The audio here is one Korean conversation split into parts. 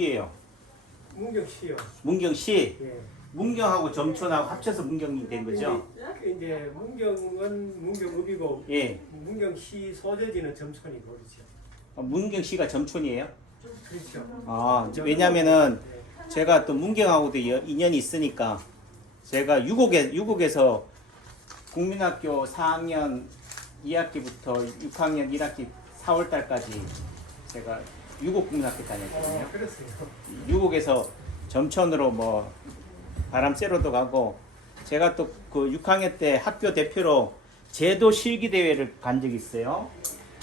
이에요. 문경시요. 문경시. 예. 문경하고 점촌하고 합쳐서 문경이 된 거죠? 이제 문경은 문경읍이고 예. 문경시 소재지는 점촌이고 그렇죠. 문경시가 점촌이에요? 그렇죠. 아, 왜냐면은 제가 또 문경하고도 인연이 있으니까 제가 유곡에서 국민학교 4학년 2학기부터 6학년 1학기 4월달까지 제가 유곡 국민학교 다녔거든요. 그랬어요. 유곡에서 점촌으로 뭐 바람 쐬러도 가고 제가 또 그 6학년 때 학교 대표로 제도 실기 대회를 간 적이 있어요.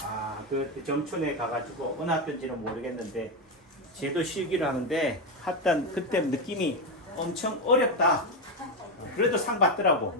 아, 그 점촌에 가가지고 어느 학교인지는 모르겠는데 제도 실기를 하는데 하여튼 그때 느낌이 엄청 어렵다. 그래도 상 받더라고.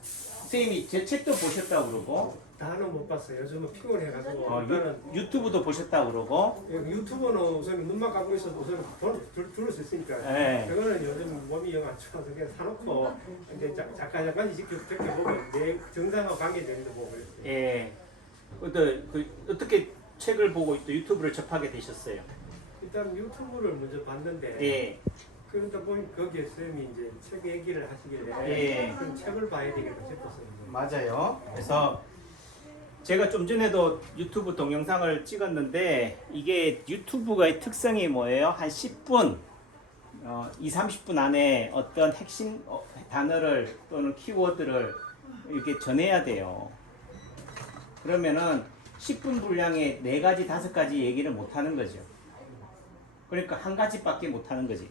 선생님이 제 책도 보셨다고 그러고 다는 못 봤어요. 요즘은 피곤해가지고 일단은 유튜브도 보셨다고 그러고 유튜브는 우선 눈만 감고 있어도 우선 들을 수 있으니까 네. 그거는 요즘 몸이 영 안 좋아서 그냥 사놓고 이제 잠깐씩 지켜보고 내 정상하고 관계되는 거 보고 그랬어요. 예. 어떻게 책을 보고 또 유튜브를 접하게 되셨어요? 일단 유튜브를 먼저 봤는데 예. 그러다 보니 거기에 쌤이 이제 책 얘기를 하시길래 예. 그럼 책을 봐야 되겠다 싶었어요. 맞아요. 그래서 제가 좀 전에도 유튜브 동영상을 찍었는데 이게 유튜브의 특성이 뭐예요? 한 10분, 2, 30분 안에 어떤 핵심 단어를 또는 키워드를 이렇게 전해야 돼요. 그러면은 10분 분량에 4가지, 5가지 얘기를 못 하는 거죠. 그러니까 한 가지밖에 못 하는 거지.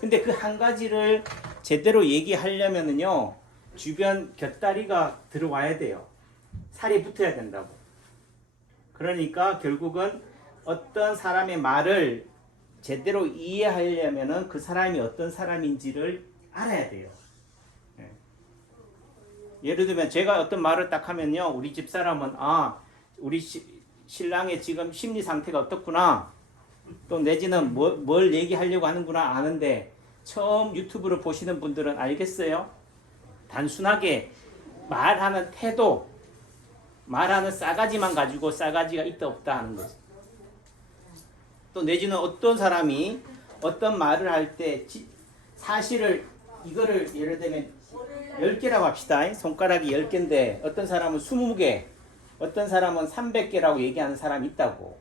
근데 그 한 가지를 제대로 얘기하려면은요, 주변 곁다리가 들어와야 돼요. 살이 붙어야 된다고. 그러니까 결국은 어떤 사람의 말을 제대로 이해하려면은 그 사람이 어떤 사람인지를 알아야 돼요. 예. 예를 들면 제가 어떤 말을 딱 하면요, 우리 집사람은 우리 신랑의 지금 심리 상태가 어떻구나, 또 내지는 뭘 얘기하려고 하는구나 아는데 처음 유튜브를 보시는 분들은 알겠어요? 단순하게 말하는 태도, 말하는 싸가지만 가지고 싸가지가 있다 없다 하는 거죠. 또 내지는 어떤 사람이 어떤 말을 할 때 사실을 이거를 예를 들면 10개라고 합시다. 손가락이 10개인데 어떤 사람은 20개, 어떤 사람은 300개라고 얘기하는 사람이 있다고.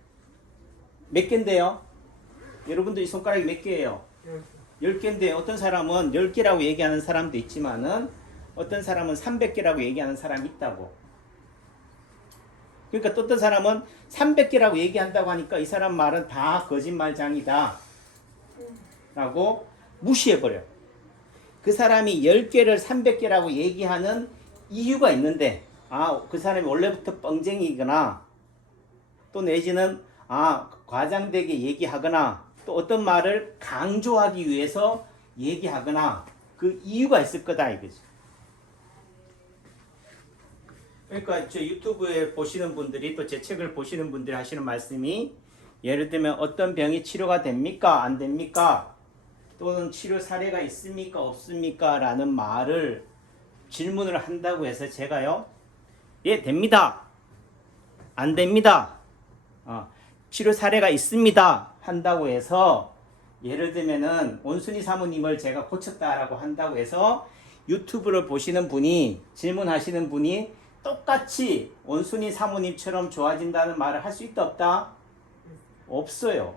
몇 개인데요? 여러분들 이 손가락이 몇 개예요? 10개인데 어떤 사람은 10개라고 얘기하는 사람도 있지만은 어떤 사람은 300개라고 얘기하는 사람이 있다고. 그러니까 또 어떤 사람은 300개라고 얘기한다고 하니까 이 사람 말은 다 거짓말장이다 라고 무시해버려. 그 사람이 10개를 300개라고 얘기하는 이유가 있는데 그 사람이 원래부터 뻥쟁이거나 또 내지는 과장되게 얘기하거나 또 어떤 말을 강조하기 위해서 얘기하거나 그 이유가 있을 거다 이거지. 그러니까 저 유튜브에 보시는 분들이 또 제 책을 보시는 분들이 하시는 말씀이 예를 들면 어떤 병이 치료가 됩니까? 안 됩니까? 또는 치료 사례가 있습니까? 없습니까? 라는 말을 질문을 한다고 해서 제가요, 예, 됩니다. 안 됩니다. 치료 사례가 있습니다. 한다고 해서 예를 들면은 원순이 사모님을 제가 고쳤다라고 한다고 해서 유튜브를 보시는 분이 질문하시는 분이 똑같이 원순이 사모님처럼 좋아진다는 말을 할 수 있다 없다? 없어요.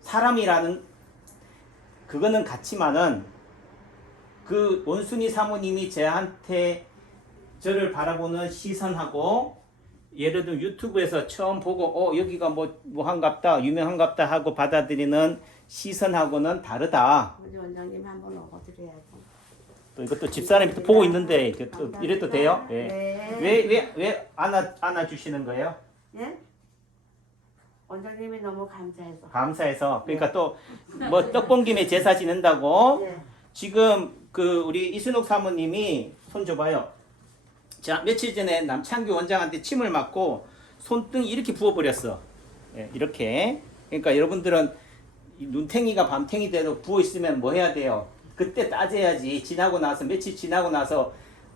사람이라는 그거는 같지만은 그 원순이 사모님이 저를 바라보는 시선하고 예를 들면 유튜브에서 처음 보고 여기가 뭐 한갑다 유명한갑다 하고 받아들이는 시선하고는 다르다. 우리 원장님 한번 먹어드려야지. 또 이것도 집사람이 또 보고 있는데 또 이래도 돼요? 예. 네. 왜 안아주시는 거예요? 예? 원장님이 너무 감사해서. 감사해서. 그러니까 또 뭐 떡봉김에 제사 지낸다고 네. 지금 그 우리 이순옥 사모님이 손 줘봐요. 자, 며칠 전에 남창규 원장한테 침을 맞고 손등이 이렇게 부어버렸어. 예, 이렇게. 그러니까 여러분들은 눈탱이가 밤탱이 돼도 부어있으면 뭐 해야 돼요? 그때 따져야지. 지나고 나서 며칠 지나고 나서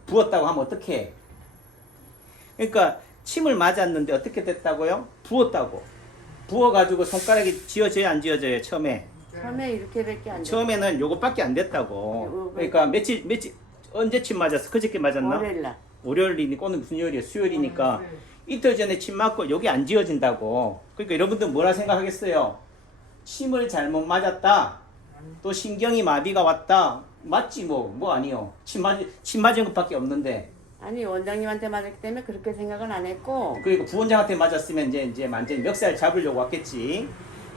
부었다고 하면 어떡해? 그러니까 침을 맞았는데 어떻게 됐다고요? 부었다고. 부어가지고 손가락이 쥐어져요, 안 쥐어져요, 처음에? 처음에 이렇게밖에 안 돼. 처음에는 요것밖에 안 됐다고. 그러니까 며칠 언제 침 맞았어? 그저께 맞았나? 월요일날. 월요일이니까 오늘 무슨 요일이에요? 수요일이니까 이틀 전에 침 맞고 여기 안 지워진다고. 그러니까 여러분들 뭐라 생각하겠어요? 침을 잘못 맞았다. 또 신경이 마비가 왔다. 맞지 뭐 아니요. 침 맞은 것밖에 없는데. 아니 원장님한테 맞았기 때문에 그렇게 생각은 안 했고 그리고 부원장한테 맞았으면 이제 완전 멱살 잡으려고 왔겠지.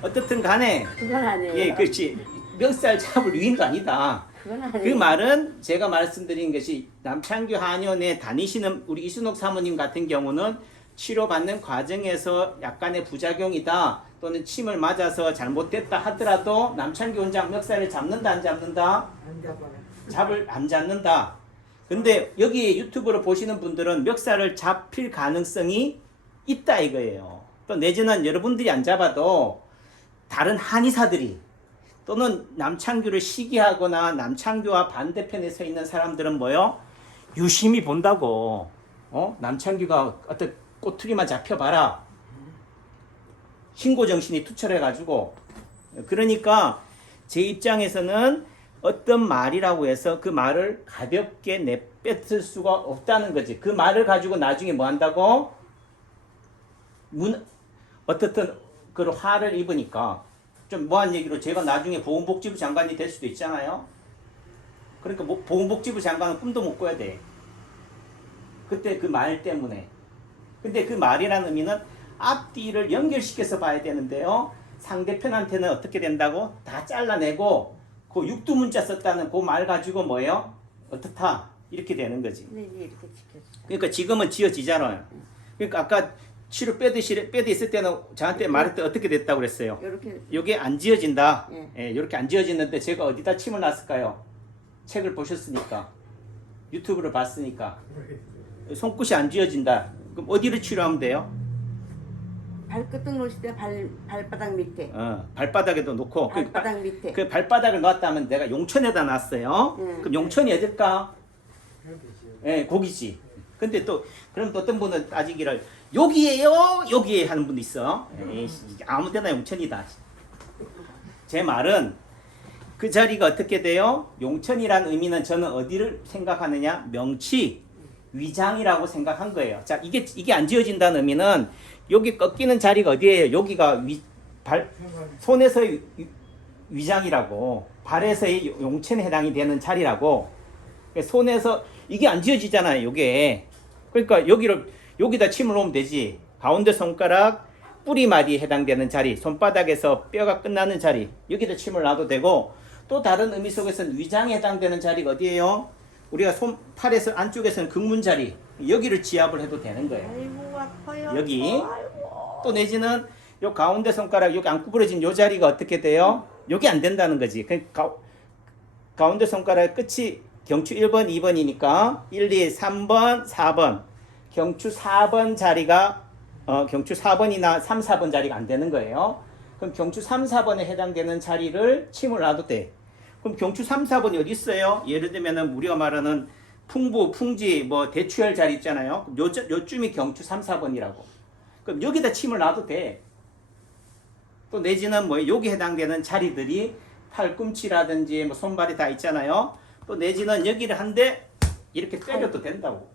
어떻든 간에 그건 아니에요. 예, 그렇지. 멱살 잡을 위인도 아니다. 그건 그 아니에요. 말은 제가 말씀드린 것이 남창규 한의원에 다니시는 우리 이순옥 사모님 같은 경우는 치료받는 과정에서 약간의 부작용이다 또는 침을 맞아서 잘못됐다 하더라도 남창규 원장 멱살을 잡는다 안 잡는다? 안 잡는다. 근데 여기 유튜브로 보시는 분들은 멱살을 잡힐 가능성이 있다 이거예요. 또 내지는 여러분들이 안 잡아도 다른 한의사들이 또는 남창규를 시기하거나 남창규와 반대편에 서 있는 사람들은 뭐요? 유심히 본다고. 남창규가 어떤 꼬투리만 잡혀봐라. 신고정신이 투철해가지고. 그러니까 제 입장에서는 어떤 말이라고 해서 그 말을 가볍게 내뱉을 수가 없다는 거지. 그 말을 가지고 나중에 뭐 한다고? 어떻든 그 화를 입으니까 좀 뭐한 얘기로 제가 나중에 보건복지부 장관이 될 수도 있잖아요. 그러니까 뭐 보건복지부 장관은 꿈도 못 꿔야 돼. 그때 그 말 때문에. 근데 그 말이라는 의미는 앞뒤를 연결시켜서 봐야 되는데요. 상대편한테는 어떻게 된다고? 다 잘라내고 그 육두문자 썼다는 그 말 가지고 뭐예요? 어떻다? 이렇게 되는 거지. 근데 이제 이렇게 지켰어. 그러니까 지금은 지어지잖아요. 그러니까 아까 치료 빼드 있을 때는 저한테 말할 때 어떻게 됐다고 그랬어요? 이렇게 요게 안 지어진다. 예. 예, 이렇게 안 지어지는데 제가 어디다 침을 놨을까요? 책을 보셨으니까. 유튜브를 봤으니까. 손끝이 안 지어진다. 그럼 어디를 치료하면 돼요? 발끝을 놓으실 때 발바닥 밑에. 발바닥에도 놓고. 발바닥 밑에. 그 발바닥을 놨다면 내가 용천에다 놨어요. 그럼 용천이 어딜까? 예, 거기지. 근데 또 그럼 또 어떤 분은 따지기를 여기에요, 여기에 하는 분도 있어. 에이씨, 아무데나 용천이다. 제 말은 그 자리가 어떻게 돼요? 용천이란 의미는 저는 어디를 생각하느냐? 명치, 위장이라고 생각한 거예요. 자, 이게 안 지어진다는 의미는 여기 꺾이는 자리가 어디예요? 여기가 손에서의 위장이라고, 발에서의 용천에 해당이 되는 자리라고. 손에서 이게 안 지어지잖아요. 요게. 그러니까 여기다 침을 놓으면 되지. 가운데 손가락 뿌리마디에 해당되는 자리, 손바닥에서 뼈가 끝나는 자리, 여기다 침을 놔도 되고, 또 다른 의미 속에서는 위장에 해당되는 자리가 어디예요? 우리가 팔에서 안쪽에서는 극문 자리, 여기를 지압을 해도 되는 거예요. 아이고 아파요. 여기. 아이고. 또 내지는 요 가운데 손가락 여기 안 구부러진 요 자리가 어떻게 돼요? 여기 안 된다는 거지. 가운데 손가락 끝이 경추 1번, 2번이니까 1, 2, 3번, 4번. 경추 4번 자리가 경추 4번이나 3, 4번 자리가 안 되는 거예요. 그럼 경추 3, 4번에 해당되는 자리를 침을 놔도 돼. 그럼 경추 3, 4번이 어디 있어요? 예를 들면은 우리가 말하는 풍부, 풍지, 뭐 대추혈 자리 있잖아요. 요쯤이 경추 3, 4번이라고. 그럼 여기다 침을 놔도 돼. 또 내지는 뭐 여기 해당되는 자리들이 팔꿈치라든지 뭐 손발이 다 있잖아요. 또 내지는 여기를 한데 이렇게 때려도 된다고.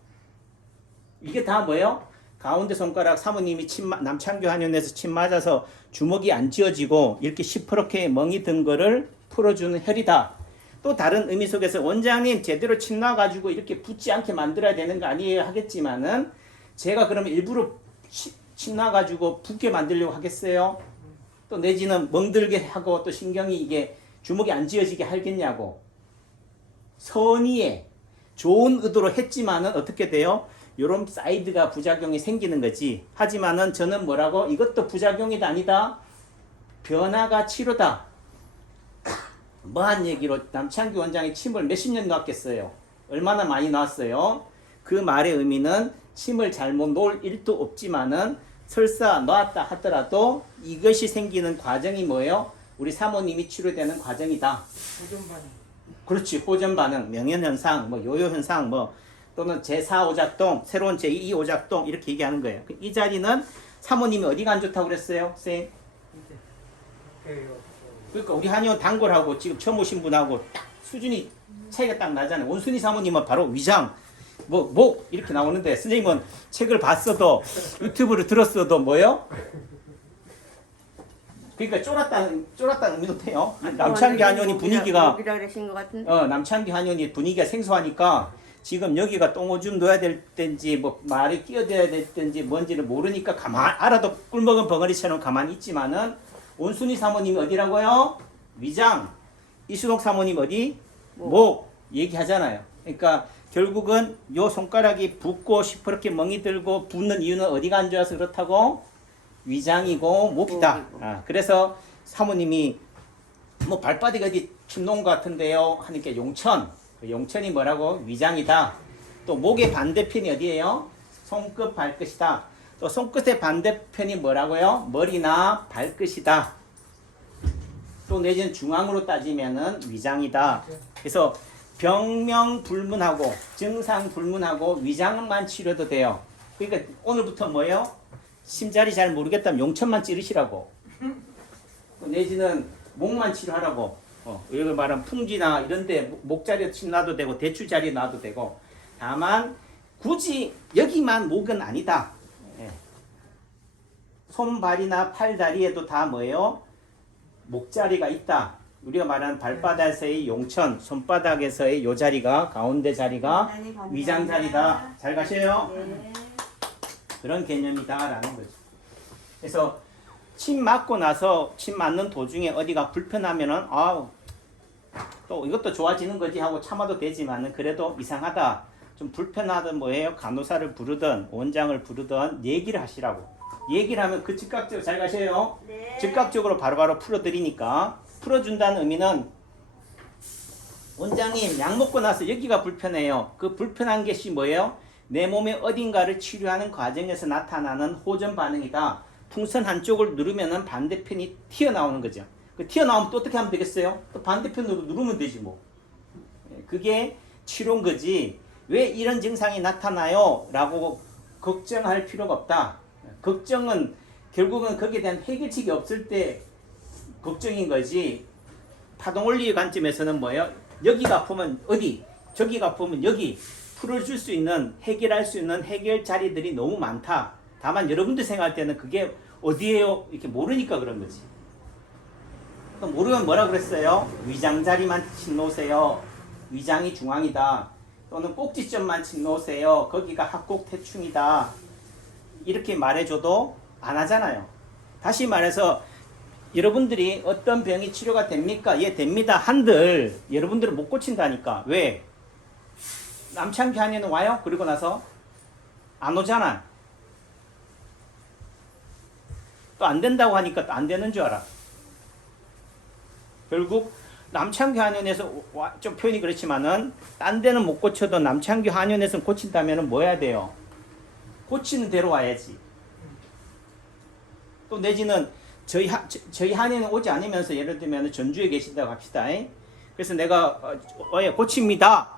이게 다 뭐예요? 가운데 손가락 사모님이 남창규 한의원에서 침 맞아서 주먹이 안 쥐어지고 이렇게 시퍼렇게 멍이 든 거를 풀어주는 혈이다. 또 다른 의미 속에서 원장님 제대로 침 놔가지고 이렇게 붓지 않게 만들어야 되는 거 아니에요 하겠지만은 제가 그러면 일부러 침 놔가지고 붓게 만들려고 하겠어요? 또 내지는 멍들게 하고 또 신경이 이게 주먹이 안 쥐어지게 하겠냐고. 선의에 좋은 의도로 했지만은 어떻게 돼요? 요런 사이드가 부작용이 생기는 거지. 하지만은 저는 뭐라고? 이것도 부작용이 아니다. 변화가 치료다. 뭐한 얘기로 남창규 원장이 침을 몇십 년 놨겠어요. 얼마나 많이 놨어요. 그 말의 의미는 침을 잘못 놓을 일도 없지만은 설사 놨다 하더라도 이것이 생기는 과정이 뭐예요? 우리 사모님이 치료되는 과정이다. 그렇지. 호전 반응, 명현현상, 뭐 요요현상, 뭐 또는 제4오작동, 새로운 제2오작동 이렇게 얘기하는 거예요. 이 자리는 사모님이 어디가 안 좋다고 그랬어요? 쌤? 그래요. 그러니까 우리 한의원 단골하고 지금 처음 오신 분하고 딱 수준이 차이가 딱 나잖아요. 원순이 사모님은 바로 위장, 목 이렇게 나오는데 선생님은 책을 봤어도 유튜브를 들었어도 뭐요? 그러니까 쫄았다는 의미도 돼요. 남창기 한의원이 분위기가 목이라 그러신 것 같은데. 남창기 한의원이 분위기가 생소하니까 지금 여기가 똥오줌 넣어야 될 땐지 뭐 말이 끼어들어야 될 땐지 뭔지를 모르니까 알아도 꿀먹은 벙어리처럼 가만히 있지만은 원순이 사모님이 어디라고요? 위장. 이순옥 사모님 어디? 목. 얘기하잖아요. 그러니까 결국은 요 손가락이 붓고 시퍼렇게 멍이 들고 붓는 이유는 어디가 안 좋아서 그렇다고? 위장이고 목이다. 그래서 사모님이 뭐 발바닥이 어디 침놓은 것 같은데요 하니까 용천. 용천이 뭐라고? 위장이다. 또 목의 반대편이 어디예요? 손끝 발끝이다. 또 손끝의 반대편이 뭐라고요? 머리나 발끝이다. 또 내지는 중앙으로 따지면은 위장이다. 그래서 병명 불문하고 증상 불문하고 위장만 치료도 돼요. 그러니까 오늘부터 뭐예요? 심자리 잘 모르겠다면 용천만 찌르시라고. 내지는 목만 치료하라고. 여기 말하면 풍지나 이런데 목자리에 놔도 되고 대추자리에 놔도 되고. 다만 굳이 여기만 목은 아니다. 손발이나 팔다리에도 다 뭐예요? 목자리가 있다. 우리가 말하는 발바닥에서의 용천, 손바닥에서의 요 자리가 가운데 자리가 위장 자리다. 잘 가셔요. 네. 그런 개념이다라는 거죠. 그래서 침 맞고 나서 침 맞는 도중에 어디가 불편하면은 또 이것도 좋아지는 거지 하고 참아도 되지만은 그래도 이상하다. 좀 불편하든 뭐예요? 간호사를 부르든 원장을 부르든 얘기를 하시라고. 얘기를 하면 그 즉각적으로 잘 가셔요. 네. 즉각적으로 바로바로 풀어드리니까 풀어준다는 의미는 원장님 약 먹고 나서 여기가 불편해요. 그 불편한 것이 뭐예요? 내 몸의 어딘가를 치료하는 과정에서 나타나는 호전 반응이다. 풍선 한쪽을 누르면은 반대편이 튀어나오는 거죠. 그 튀어나오면 또 어떻게 하면 되겠어요? 또 반대편으로 누르면 되지 뭐. 그게 치료인 거지. 왜 이런 증상이 나타나요? 라고 걱정할 필요가 없다. 걱정은 결국은 거기에 대한 해결책이 없을 때 걱정인 거지. 파동원리의 관점에서는 뭐예요? 여기가 아프면 어디, 저기가 아프면 여기 풀어줄 수 있는, 해결할 수 있는 해결 자리들이 너무 많다. 다만 여러분들 생각할 때는 그게 어디에요? 이렇게 모르니까 그런 거지. 모르면 뭐라 그랬어요? 위장 자리만 침놓으세요. 위장이 중앙이다. 또는 꼭지점만 침놓으세요. 거기가 합곡태충이다. 이렇게 말해줘도 안 하잖아요. 다시 말해서 여러분들이 어떤 병이 치료가 됩니까? 예, 됩니다. 한들 여러분들은 못 고친다니까. 왜? 남창기 한의는 와요? 그리고 나서 안 오잖아. 또 안 된다고 하니까 또 안 되는 줄 알아. 결국 남창기 한의원에서 좀 표현이 그렇지만은 딴 데는 못 고쳐도 남창기 한의원에서 고친다면은 뭐 해야 돼요? 고치는 대로 와야지. 또 내지는 저희 한의원 오지 않으면서 예를 들면 전주에 계신다고 합시다. 그래서 내가 고칩니다.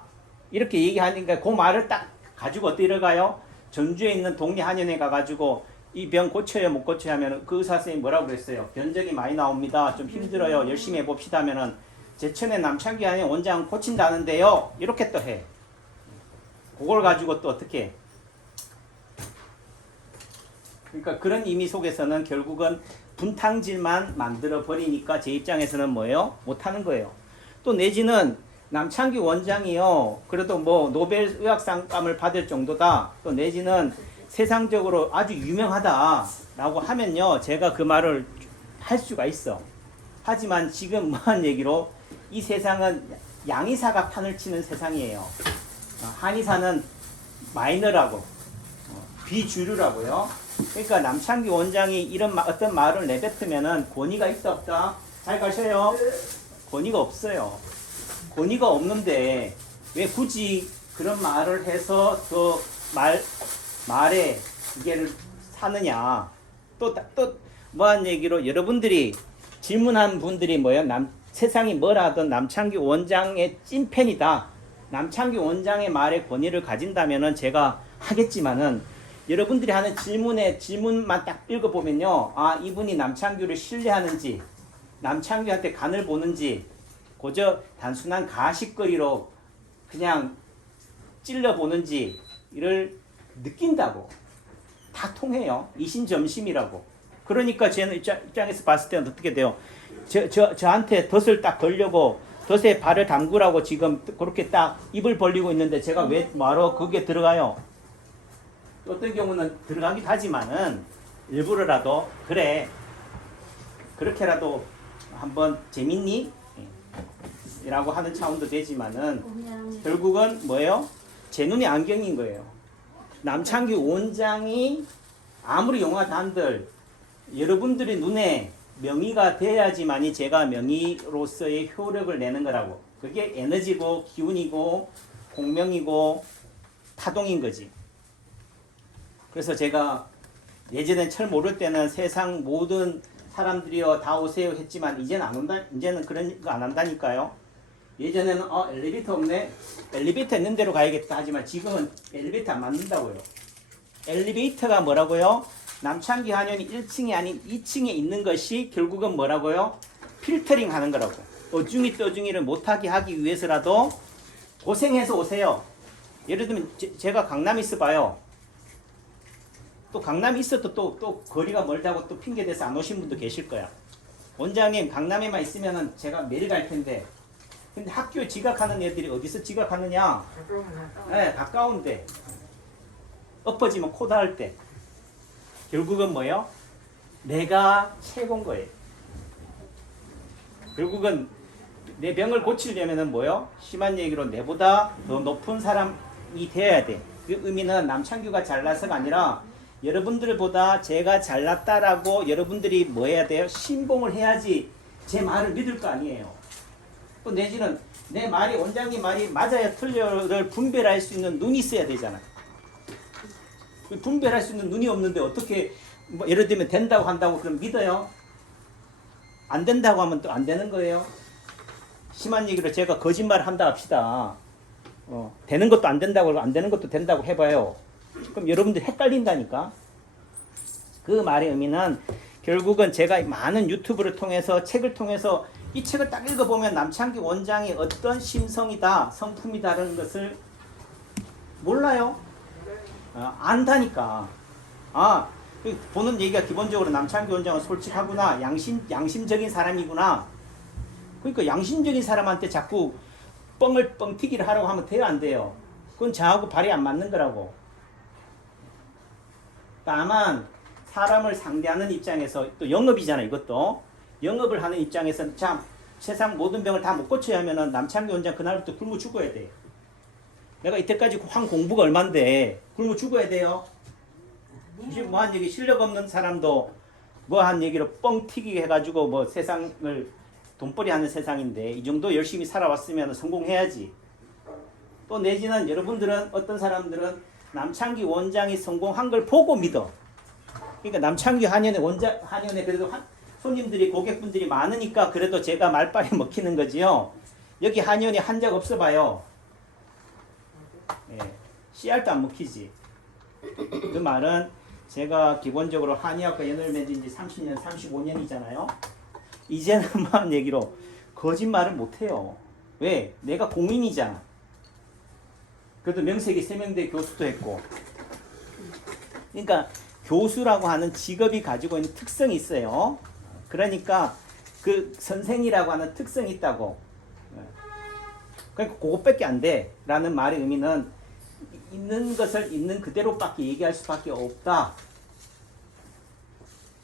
이렇게 얘기하니까 그 말을 딱 가지고 어디 들어가요? 전주에 있는 동네 한의원에 가가지고 이 병 고쳐요 못 고쳐요 하면 그 의사 선생님이 뭐라고 그랬어요? 변적이 많이 나옵니다. 좀 힘들어요. 열심히 해봅시다 하면은 제천에 남창기 한의원 원장 고친다는데요. 이렇게 또 해. 그걸 가지고 또 어떻게 해? 그러니까 그런 의미 속에서는 결국은 분탕질만 만들어 버리니까 제 입장에서는 뭐예요? 못하는 거예요. 또 내지는 남창기 원장이요. 그래도 뭐 노벨 의학상감을 받을 정도다. 또 내지는 세상적으로 아주 유명하다라고 하면요. 제가 그 말을 할 수가 있어. 하지만 지금 뭐한 얘기로 이 세상은 양의사가 판을 치는 세상이에요. 한의사는 마이너라고 비주류라고요. 그러니까 남창기 원장이 이런 어떤 말을 내뱉으면은 권위가 있다 없다? 잘 가셔요. 권위가 없어요. 권위가 없는데 왜 굳이 그런 말을 해서 그 말에 이게를 사느냐? 또 뭐한 얘기로 여러분들이 질문한 분들이 뭐예요? 세상이 뭐라 하든 남창기 원장의 찐팬이다. 남창기 원장의 말에 권위를 가진다면은 제가 하겠지만은 여러분들이 하는 질문만 딱 읽어보면요. 아, 이분이 남창규를 신뢰하는지, 남창규한테 간을 보는지, 그저 단순한 가십거리로 그냥 찔러보는지, 이를 느낀다고. 다 통해요. 이신점심이라고. 그러니까 제 입장에서 봤을 때는 어떻게 돼요? 저한테 덫을 딱 걸려고 덫에 발을 담그라고 지금 그렇게 딱 입을 벌리고 있는데 제가 왜 말어 그게 들어가요? 어떤 경우는 들어가기도 하지만은 일부러라도 그래 그렇게라도 한번 재밌니? 라고 하는 차원도 되지만은 결국은 뭐예요? 제 눈에 안경인 거예요. 남창규 원장이 아무리 영화단들 여러분들의 눈에 명의가 돼야지만이 제가 명의로서의 효력을 내는 거라고. 그게 에너지고 기운이고 공명이고 타동인 거지. 그래서 제가 예전엔 철 모를 때는 세상 모든 사람들이요 다 오세요 했지만 이제는 안 온다. 이제는 그런 거 안 한다니까요. 예전에는 엘리베이터 없네. 엘리베이터 있는 데로 가야겠다 하지만 지금은 엘리베이터 안 맞는다고요. 엘리베이터가 뭐라고요? 남창기 한의원이 1층이 아닌 2층에 있는 것이 결국은 뭐라고요? 필터링 하는 거라고. 어중이 떠중이를 못하게 하기 위해서라도 고생해서 오세요. 예를 들면 제가 강남에 있어 봐요. 또 강남에 있어도 또 거리가 멀다고 또 핑계대서 안 오신 분도 계실 거야. 원장님 강남에만 있으면은 제가 매일 갈 텐데 근데 학교에 지각하는 애들이 어디서 지각하느냐? 네, 가까운데 엎어지면 코 닿을 때 결국은 뭐예요? 내가 최고인 거예요. 결국은 내 병을 고치려면은 뭐예요? 심한 얘기로 내보다 더 높은 사람이 되어야 돼. 그 의미는 남창규가 잘나서가 아니라 여러분들보다 제가 잘났다라고 여러분들이 뭐 해야 돼요? 신봉을 해야지 제 말을 믿을 거 아니에요. 또 내지는 내 말이 원장님 말이 맞아야 틀려를 분별할 수 있는 눈이 있어야 되잖아. 분별할 수 있는 눈이 없는데 어떻게 뭐 예를 들면 된다고 한다고 그럼 믿어요? 안 된다고 하면 또 안 되는 거예요. 심한 얘기로 제가 거짓말을 한다 합시다. 되는 것도 안 된다고 안 되는 것도 된다고 해봐요. 그럼 여러분들 헷갈린다니까. 그 말의 의미는 결국은 제가 많은 유튜브를 통해서 책을 통해서 이 책을 딱 읽어보면 남창기 원장이 어떤 심성이다 성품이다라는 것을 몰라요. 안다니까. 보는 얘기가 기본적으로 남창기 원장은 솔직하구나. 양심적인 사람이구나. 그러니까 양심적인 사람한테 자꾸 뻥튀기를 하라고 하면 돼요, 안 돼요? 그건 저하고 발이 안 맞는 거라고. 다만 사람을 상대하는 입장에서 또 영업이잖아, 이것도. 영업을 하는 입장에서는 참 세상 모든 병을 다 못 고쳐야 하면은 남창기 원장 그날부터 굶어 죽어야 돼. 내가 이때까지 한 공부가 얼만데 굶어 죽어야 돼요. 지금 뭐한 얘기 실력 없는 사람도 뭐한 얘기로 뻥튀기 해가지고 뭐 세상을 돈벌이 하는 세상인데 이 정도 열심히 살아왔으면 성공해야지. 또 내지는 여러분들은 어떤 사람들은 남창기 원장이 성공한 걸 보고 믿어. 그러니까 남창기 한의원에 그래도 손님들이 고객분들이 많으니까 그래도 제가 말빨이 먹히는 거지요. 여기 한의원에 한 적 없어 봐요. 씨알도 안 먹히지. 그 말은 제가 기본적으로 한의학과 연을 맺은 지 30년, 35년이잖아요. 이제는 만 얘기로 거짓말을 못해요. 왜? 내가 공인이잖아. 그래도 명색이 세명대 교수도 했고. 그러니까 교수라고 하는 직업이 가지고 있는 특성이 있어요. 그러니까 그 선생이라고 하는 특성이 있다고. 그러니까 그것밖에 안 돼. 라는 말의 의미는 있는 것을 있는 그대로밖에 얘기할 수밖에 없다.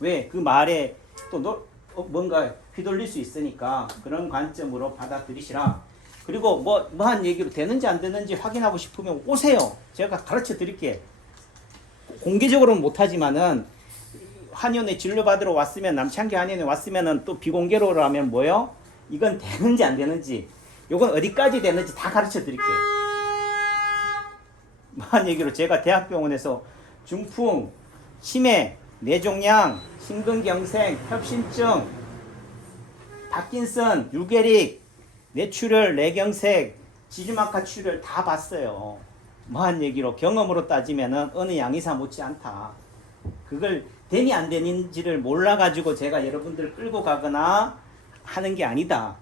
왜? 그 말에 또 뭔가 휘둘릴 수 있으니까 그런 관점으로 받아들이시라. 그리고 뭐한 얘기로 되는지 안 되는지 확인하고 싶으면 오세요. 제가 가르쳐 드릴게. 공개적으로는 못하지만은 한의원에 진료받으러 왔으면 남창기 한의원에 왔으면은 또 비공개로 하면 뭐요? 이건 되는지 안 되는지 요건 어디까지 되는지 다 가르쳐 드릴게. 뭐한 얘기로 제가 대학병원에서 중풍, 치매, 뇌종양, 심근경색, 협심증, 파킨슨, 유게릭, 뇌출혈, 뇌경색, 지주막하 출혈 다 봤어요. 뭐한 얘기로 경험으로 따지면은 어느 양이사 못지 않다. 그걸 되니 안 되는지를 몰라가지고 제가 여러분들을 끌고 가거나 하는 게 아니다.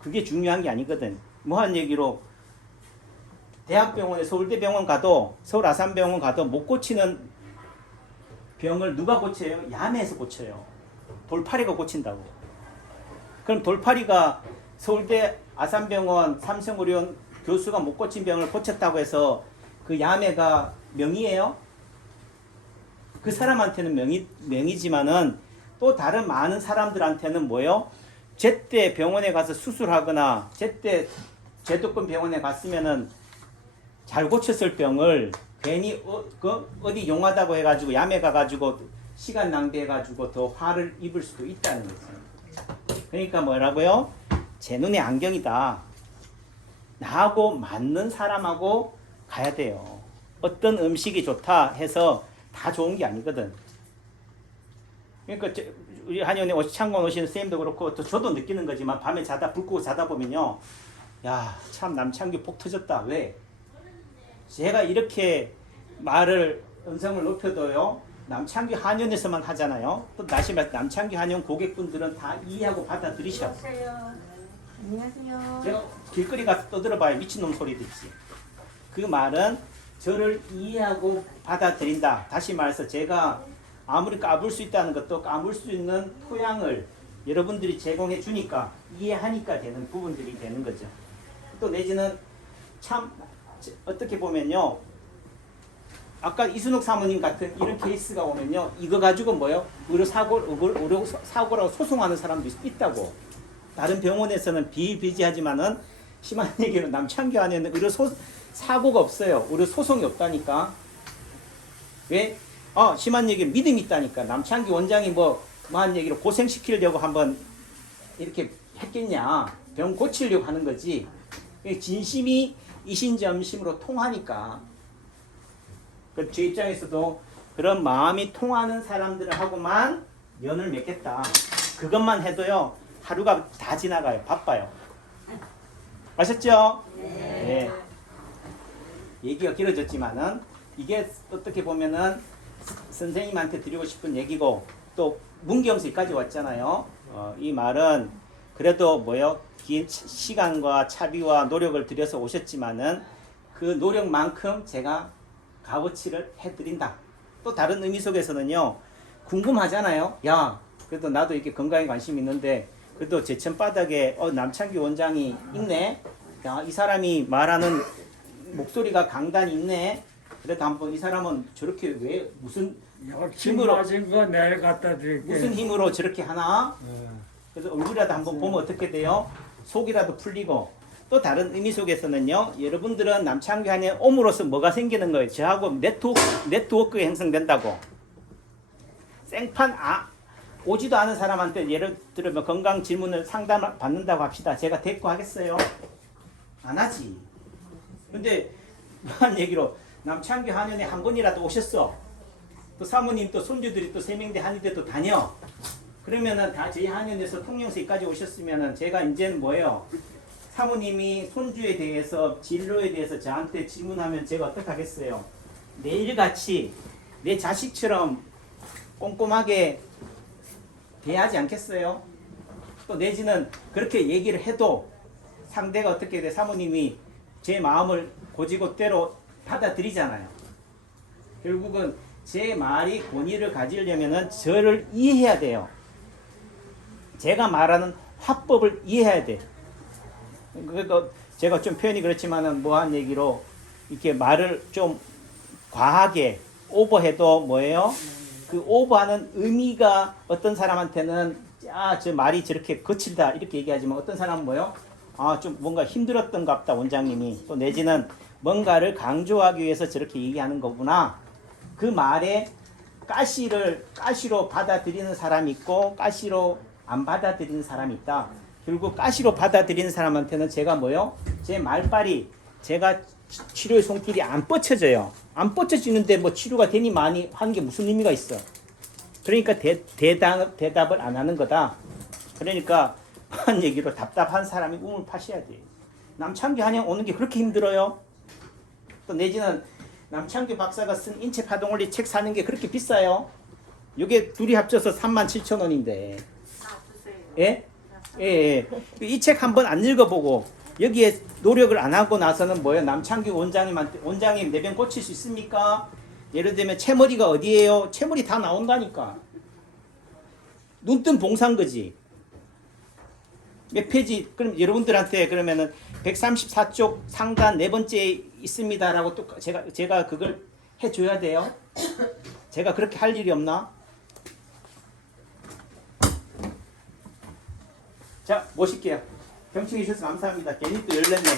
그게 중요한 게 아니거든. 뭐한 얘기로 대학병원에 서울대병원 가도 서울 아산병원 가도 못 고치는 병을 누가 고쳐요? 야매에서 고쳐요. 돌팔이가 고친다고. 그럼 돌팔이가 서울대 아산병원 삼성의료원 교수가 못 고친 병을 고쳤다고 해서 그 야매가 명의예요? 그 사람한테는 명의지만은 또 다른 많은 사람들한테는 뭐예요? 제때 병원에 가서 수술하거나 제때 제도권 병원에 갔으면은 잘 고쳤을 병을 괜히 어디 용하다고 해가지고 야매 가가지고 시간 낭비해가지고 더 화를 입을 수도 있다는 거죠. 그러니까 뭐라고요? 제 눈에 안경이다. 나하고 맞는 사람하고 가야 돼요. 어떤 음식이 좋다 해서 다 좋은 게 아니거든. 그러니까 우리 한의원에 창원 오시는 선생님도 그렇고 또 저도 느끼는 거지만 밤에 자다 불 끄고 자다 보면요. 야, 참 남창규 복 터졌다. 왜? 제가 이렇게 말을 음성을 높여도요. 남창규 한의원에서만 하잖아요. 또 다시 말해 남창규 한의원 고객분들은 다 이해하고 받아들이셔. 안녕하세요. 제가 길거리 가서 떠들어봐야 미친놈 소리 듣지. 그 말은 저를 이해하고 받아들인다. 다시 말해서 제가 아무리 까불 수 있다는 것도 까불 수 있는 토양을 여러분들이 제공해 주니까 이해하니까 되는 부분들이 되는 거죠. 또 내지는 참 어떻게 보면요. 아까 이순옥 사모님 같은 이런 케이스가 오면요. 이거 가지고 뭐요? 의료사고라고 소송하는 사람도 있다고. 다른 병원에서는 비일비재하지만은 심한 얘기로 남창규 안에는 사고가 없어요. 의료 소송이 없다니까. 왜? 심한 얘기 믿음이 있다니까. 남창규 원장이 뭐한 얘기로 고생시키려고 한번 이렇게 했겠냐. 병 고치려고 하는 거지. 진심이 이신점심으로 통하니까. 제 입장에서도 그런 마음이 통하는 사람들하고만 연을 맺겠다. 그것만 해도요. 하루가 다 지나가요. 바빠요. 아셨죠? 네. 얘기가 길어졌지만은 이게 어떻게 보면은 선생님한테 드리고 싶은 얘기고 또 문경수까지 왔잖아요. 이 말은 그래도 뭐요? 긴 시간과 차비와 노력을 들여서 오셨지만은 그 노력만큼 제가 값어치를 해드린다. 또 다른 의미 속에서는요. 궁금하잖아요. 야, 그래도 나도 이렇게 건강에 관심 있는데 그래도 제천바닥에 남창규 원장이 있네. 야, 이 사람이 말하는 목소리가 강단이 있네. 그래도 한번 이 사람은 저렇게 왜 무슨 힘으로 맞은 거 내일 갖다 드릴게. 무슨 힘으로 저렇게 하나? 그래서 얼굴이라도 한번 보면 어떻게 돼요? 속이라도 풀리고 또 다른 의미 속에서는요. 여러분들은 남창규 안에 옴으로써 뭐가 생기는 거예요? 저하고 네트워크가 형성된다고. 생판 오지도 않은 사람한테 예를 들면 건강 질문을 상담 받는다고 합시다. 제가 대꾸 하겠어요? 안 하지. 근데 한 얘기로 남창규 한의원에 한 번이라도 오셨어. 또 사모님 또 손주들이 또 세명대 한의대도 다녀. 그러면은 다 저희 한의원에서 통영세까지 오셨으면은 제가 이제는 뭐예요? 사모님이 손주에 대해서 진로에 대해서 저한테 질문하면 제가 어떻게 하겠어요? 매일같이 내 자식처럼 꼼꼼하게 대하지 않겠어요? 또 내지는 그렇게 얘기를 해도 상대가 어떻게 돼? 사모님이 제 마음을 고지고대로 받아들이잖아요. 결국은 제 말이 권위를 가지려면은 저를 이해해야 돼요. 제가 말하는 화법을 이해해야 돼. 그러니까 제가 좀 표현이 그렇지만은 뭐한 얘기로 이렇게 말을 좀 과하게 오버해도 뭐예요? 그 오버하는 의미가 어떤 사람한테는 저 말이 저렇게 거칠다 이렇게 얘기하지만 어떤 사람은 뭐예요? 좀 뭔가 힘들었던갑다 원장님이. 또 내지는 뭔가를 강조하기 위해서 저렇게 얘기하는 거구나. 그 말에 가시로 받아들이는 사람이 있고 가시로 안 받아들이는 사람이 있다. 결국 가시로 받아들이는 사람한테는 제가 뭐요? 제 말빨이 제가 치료의 손길이 안 뻗쳐져요. 안 뻗쳐지는데 뭐 치료가 되니 많이 하는 게 무슨 의미가 있어? 그러니까 대답을 안 하는 거다. 그러니까 한 얘기로 답답한 사람이 우물 파셔야 돼. 남창규 한양 오는 게 그렇게 힘들어요? 또 내지는 남창규 박사가 쓴 인체 파동원리 책 사는 게 그렇게 비싸요? 이게 둘이 합쳐서 37,000원인데. 예? 예, 예. 이 책 한번 안 읽어보고 여기에 노력을 안 하고 나서는 뭐예요? 남창규 원장님 내병 고칠 수 있습니까? 예를 들면 채머리가 어디예요? 채머리 다 나온다니까. 눈뜬 봉사인 거지. 몇 페이지? 그럼 여러분들한테 그러면은 134쪽 상단 네 번째 있습니다라고 또 제가 그걸 해줘야 돼요. 제가 그렇게 할 일이 없나? 자, 모실게요. 경청해 주셔서 감사합니다. 괜히 또 열렸네.